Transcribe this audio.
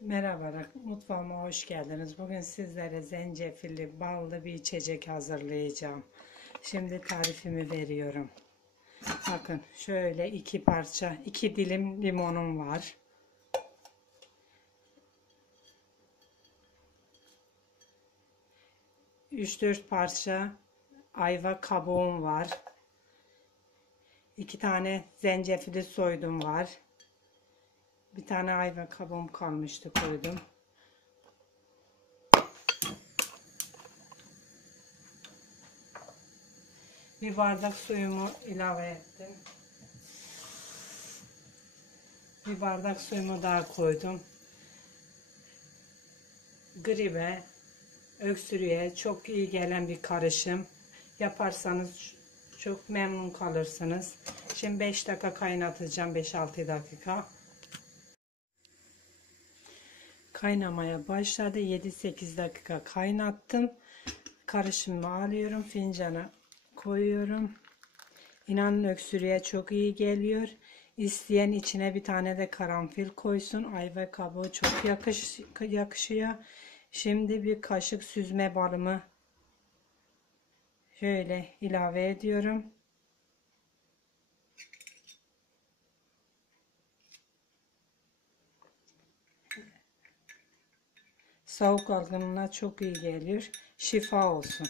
Merhaba, mutfağıma hoş geldiniz. Bugün sizlere zencefilli, ballı bir içecek hazırlayacağım. Şimdi tarifimi veriyorum. Bakın şöyle iki dilim limonum var. 3-4 parça ayva kabuğum var. 2 tane zencefili soydum var. Bir tane ayva kabuğum kalmıştı, koydum. Bir bardak suyumu ilave ettim. Bir bardak suyumu daha koydum. Gribe, öksürüğe çok iyi gelen bir karışım. Yaparsanız çok memnun kalırsınız. Şimdi 5 dakika kaynatacağım. 5-6 dakika. Kaynamaya başladı. 7-8 dakika kaynattım. Karışımımı alıyorum. Fincana koyuyorum. İnanın öksürüğe çok iyi geliyor. İsteyen içine bir tane de karanfil koysun. Ayva kabuğu çok yakışıyor. Şimdi bir kaşık süzme balımı şöyle ilave ediyorum. Soğuk algınlığına çok iyi geliyor. Şifa olsun.